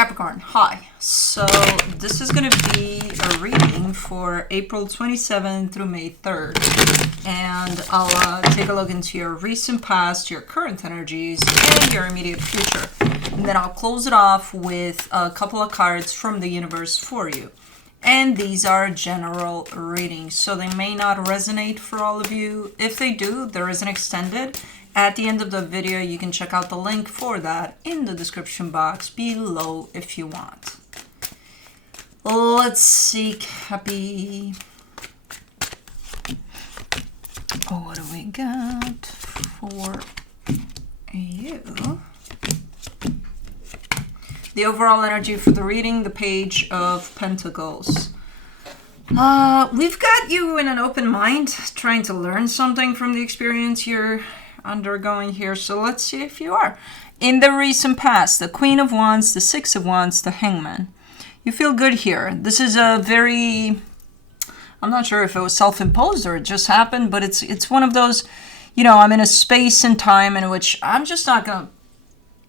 Capricorn, hi. So this is going to be a reading for April 27th through May 3rd. And I'll take a look into your recent past, your current energies, and your immediate future. And then I'll close it off with a couple of cards from the universe for you. And these are general readings, so they may not resonate for all of you. If they do, there is an extended. At the end of the video, you can check out the link for that in the description box below if you want. Let's see, Cappy. What do we got for you? The overall energy for the reading, the Page of Pentacles. We've got you in an open mind, trying to learn something from the experience you're undergoing here. So let's see if you are. In the recent past, the Queen of Wands, the Six of Wands, the Hangman. You feel good here. This is a very, I'm not sure if it was self-imposed or it just happened, but it's one of those, you know, I'm in a space and time in which I'm just not going to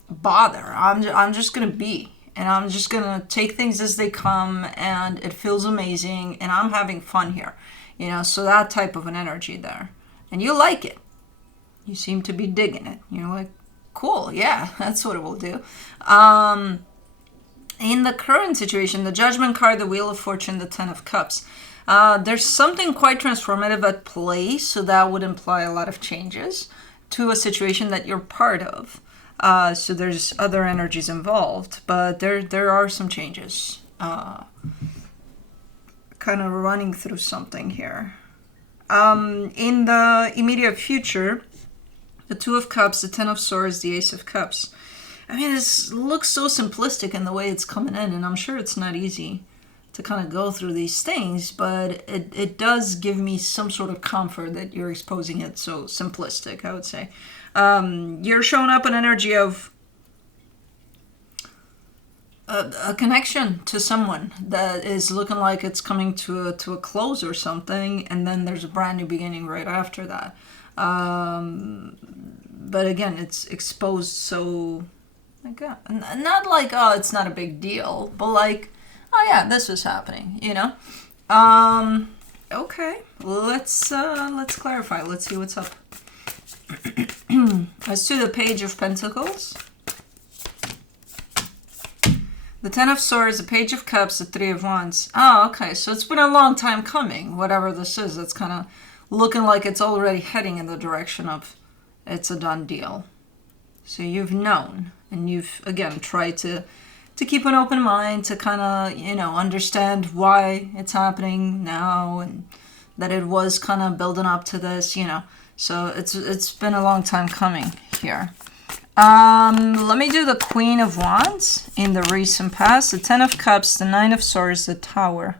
bother. I'm just going to be. And I'm just going to take things as they come, and it feels amazing, and I'm having fun here. You know, so that type of an energy there. And you like it. You seem to be digging it. You're like, cool, yeah, that's what it will do. In the current situation, the Judgment card, the Wheel of Fortune, the Ten of Cups. There's something quite transformative at play, so that would imply a lot of changes to a situation that you're part of. So there's other energies involved, but there are some changes. Kind of running through something here. In the immediate future, the Two of Cups, the Ten of Swords, the Ace of Cups. I mean, it looks so simplistic in the way it's coming in, and I'm sure it's not easy to kind of go through these things, but it does give me some sort of comfort that you're exposing it so simplistic, I would say. You're showing up an energy of a connection to someone that is looking like it's coming to a close or something, and then there's a brand new beginning right after that. But again, it's exposed so, like, not like, oh, it's not a big deal, but like, oh yeah, this was happening, you know? Okay, let's clarify. Let's see what's up. As to the Page of Pentacles, the Ten of Swords, the Page of Cups, the Three of Wands. Oh, okay, so it's been a long time coming, whatever this is. It's kind of looking like it's already heading in the direction of it's a done deal. So you've known, and you've, again, tried to keep an open mind, to kind of, you know, understand why it's happening now, and that it was kind of building up to this, you know. So it's been a long time coming here. Let me do the Queen of Wands in the recent past, the Ten of Cups, the Nine of Swords, the Tower.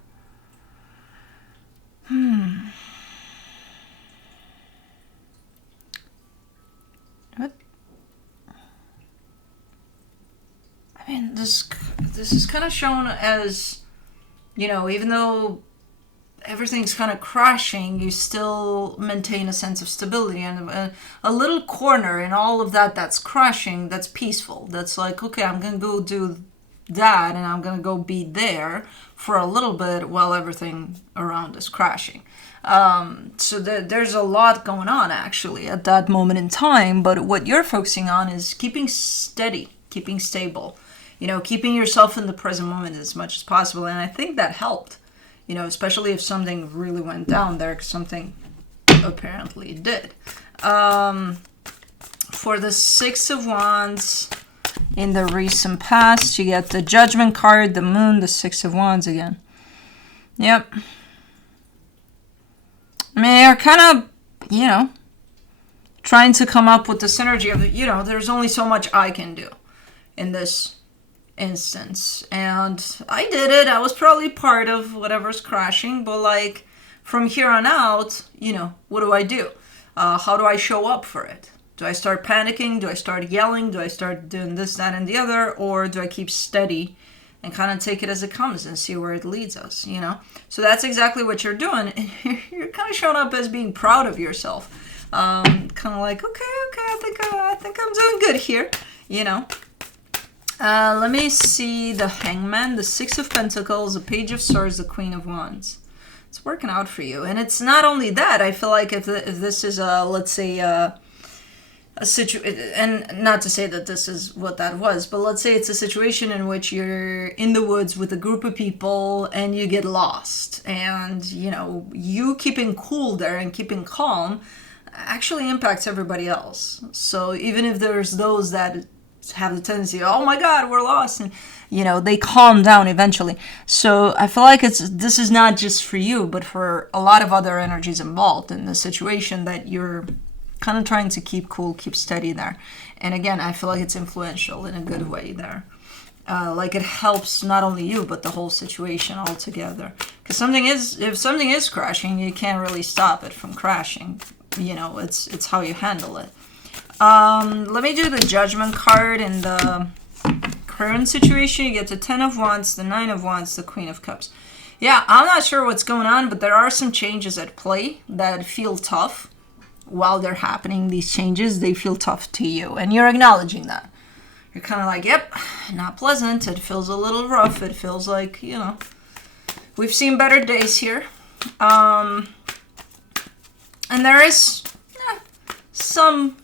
What? I mean, this is kind of shown as, you know, even though everything's kind of crashing, you still maintain a sense of stability and a little corner in all of that that's crashing, that's peaceful. That's like, okay, I'm going to go do that, and I'm going to go be there for a little bit while everything around is crashing. So there's a lot going on, actually, at that moment in time, but what you're focusing on is keeping steady, keeping stable, you know, keeping yourself in the present moment as much as possible, and I think that helped. You know, especially if something really went down there, because something apparently did. For the Six of Wands in the recent past, you get the Judgment card, the Moon, the Six of Wands again. Yep. I mean, you're kind of, you know, trying to come up with the synergy of, you know, there's only so much I can do in this instance, and I did it. I was probably part of whatever's crashing, but like from here on out, you know, what do I do? How do I show up for it? Do I start panicking? Do I start yelling? Do I start doing this, that, and the other? Or do I keep steady and kind of take it as it comes and see where it leads us, you know? So that's exactly what you're doing. You're kind of showing up as being proud of yourself. Kind of like, okay, I think I'm doing good here, you know? Let me see the Hangman, the Six of Pentacles, the Page of Swords, the Queen of Wands. It's working out for you. And it's not only that. I feel like if this is let's say a situation, and not to say that this is what that was, but let's say it's a situation in which you're in the woods with a group of people and you get lost, and you keeping cool there and keeping calm actually impacts everybody else. So even if there's those that have the tendency, oh my god, we're lost, and they calm down eventually. So I feel like this is not just for you, but for a lot of other energies involved in the situation, that you're kind of trying to keep cool, keep steady there. And again, I feel like it's influential in a good way there. Like it helps not only you, but the whole situation altogether. Because if something is crashing, you can't really stop it from crashing. It's how you handle it. Let me do the Judgment card in the current situation. You get the Ten of Wands, the Nine of Wands, the Queen of Cups. Yeah, I'm not sure what's going on, but there are some changes at play that feel tough. While they're happening, these changes, they feel tough to you. And you're acknowledging that. You're kind of like, yep, not pleasant. It feels a little rough. It feels like, we've seen better days here. And there is some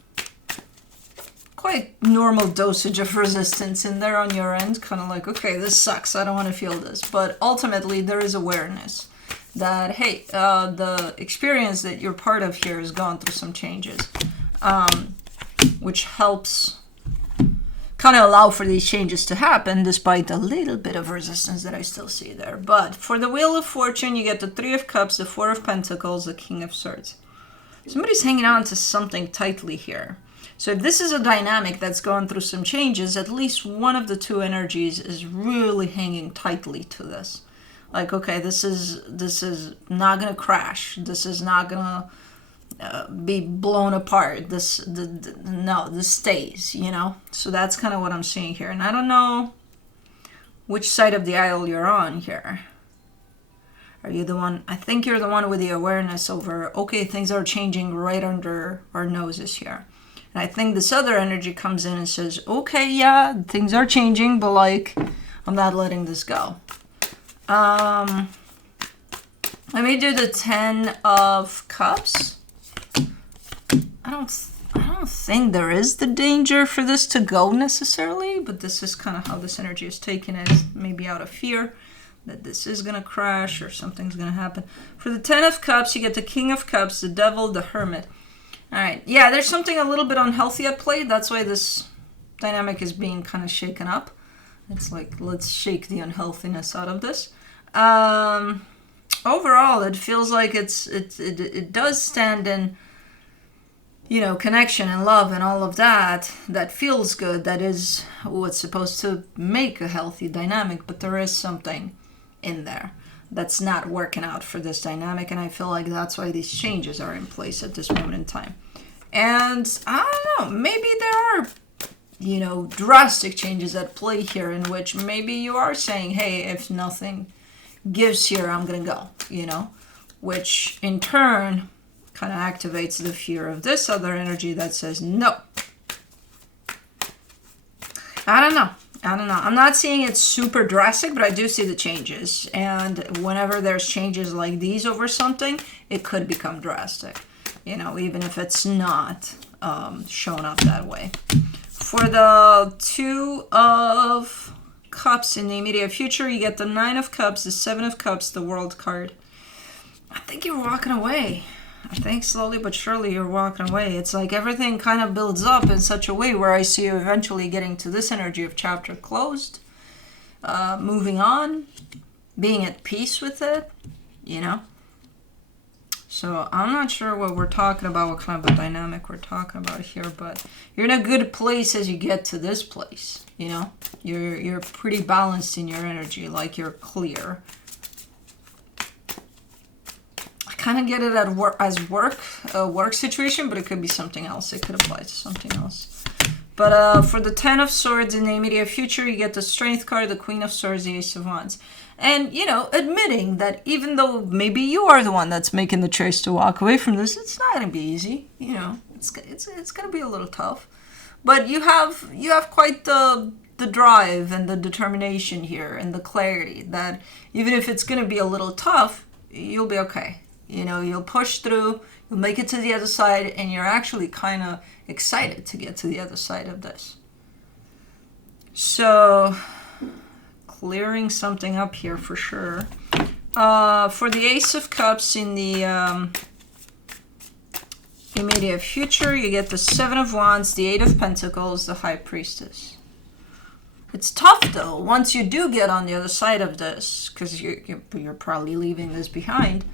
quite normal dosage of resistance in there on your end. Kind of like, okay, this sucks. I don't want to feel this. But ultimately, there is awareness that, hey, the experience that you're part of here has gone through some changes, which helps kind of allow for these changes to happen, despite a little bit of resistance that I still see there. But for the Wheel of Fortune, you get the Three of Cups, the Four of Pentacles, the King of Swords. Somebody's hanging on to something tightly here. So if this is a dynamic that's going through some changes, at least one of the two energies is really hanging tightly to this. Like, okay, this is not gonna crash. This is not gonna be blown apart. This stays. So that's kind of what I'm seeing here. And I don't know which side of the aisle you're on here. Are you the one? I think you're the one with the awareness over, okay, things are changing right under our noses here. And I think this other energy comes in and says, okay, yeah, things are changing, but like, I'm not letting this go. Let me do the Ten of Cups. I don't think there is the danger for this to go necessarily, but this is kind of how this energy is taken, as maybe out of fear that this is going to crash or something's going to happen. For the Ten of Cups, you get the King of Cups, the Devil, the Hermit. All right. Yeah, there's something a little bit unhealthy at play. That's why this dynamic is being kind of shaken up. It's like, let's shake the unhealthiness out of this. Overall, it feels like it does stand in, connection and love and all of that. That feels good. That is what's supposed to make a healthy dynamic. But there is something in there that's not working out for this dynamic. And I feel like that's why these changes are in place at this moment in time. And I don't know, maybe there are drastic changes at play here in which maybe you are saying, hey, if nothing gives here, I'm gonna go, which in turn kind of activates the fear of this other energy that says no. I don't know. I'm not seeing it super drastic, but I do see the changes. And whenever there's changes like these over something, it could become drastic, even if it's not shown up that way. For the Two of Cups in the immediate future, you get the Nine of Cups, the Seven of Cups, the World card. I think you're walking away. I think slowly but surely you're walking away. It's like everything kind of builds up in such a way where I see you eventually getting to this energy of chapter closed, moving on, being at peace with it, So I'm not sure what we're talking about, what kind of a dynamic we're talking about here, but you're in a good place as you get to this place, You're pretty balanced in your energy, like you're clear. Kind of get it at work as a work situation, but it could be something else. It could apply to something else. But for the Ten of Swords in the immediate future, you get the Strength card, the Queen of Swords, the Ace of Wands. And, admitting that even though maybe you are the one that's making the choice to walk away from this, it's not going to be easy. It's going to be a little tough. But you have quite the the drive and the determination here and the clarity that even if it's going to be a little tough, you'll be okay. You know, you'll push through, you'll make it to the other side, and you're actually kind of excited to get to the other side of this. So, clearing something up here for sure. For the Ace of Cups in the immediate future, you get the Seven of Wands, the Eight of Pentacles, the High Priestess. It's tough though, once you do get on the other side of this, because you're probably leaving this behind.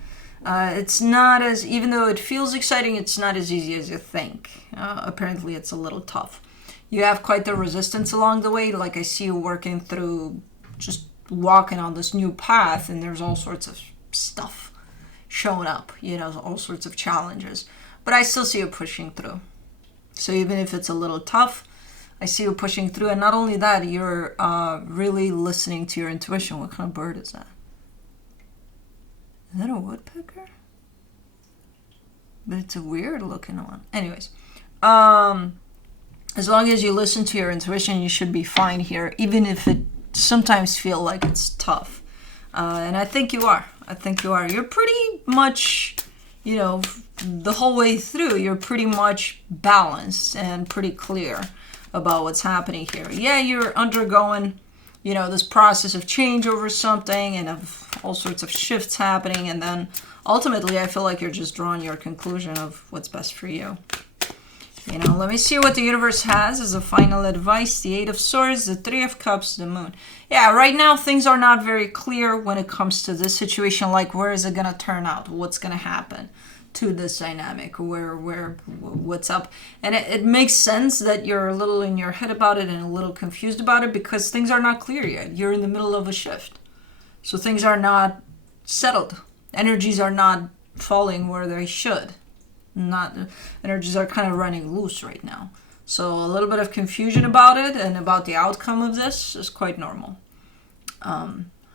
It's not as, even though it feels exciting, it's not as easy as you think. Apparently it's a little tough. You have quite the resistance along the way. Like I see you working through, just walking on this new path, and there's all sorts of stuff showing up, you know, all sorts of challenges. But I still see you pushing through. So even if it's a little tough, I see you pushing through. And not only that, you're really listening to your intuition. What kind of bird is that? Is that a woodpecker? But it's a weird looking one. Anyways, as long as you listen to your intuition, you should be fine here, even if it sometimes feel like it's tough. And I think you are. I think you are. You're pretty much, you know, the whole way through, you're pretty much balanced and pretty clear about what's happening here. Yeah, you're undergoing, you know, this process of change over something and of all sorts of shifts happening. And then ultimately, I feel like you're just drawing your conclusion of what's best for you. You know, let me see what the universe has as a final advice. The Eight of Swords, the Three of Cups, the Moon. Yeah, right now things are not very clear when it comes to this situation. Like, where is it going to turn out? What's going to happen to this dynamic? What's up? And it makes sense that you're a little in your head about it and a little confused about it because things are not clear yet. You're in the middle of a shift. So things are not settled. Energies are not falling where they should. Energies are kind of running loose right now. So a little bit of confusion about it and about the outcome of this is quite normal.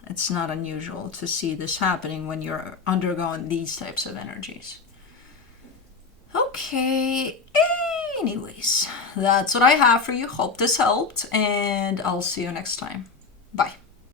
It's not unusual to see this happening when you're undergoing these types of energies. Okay, anyways, that's what I have for you. Hope this helped, and I'll see you next time.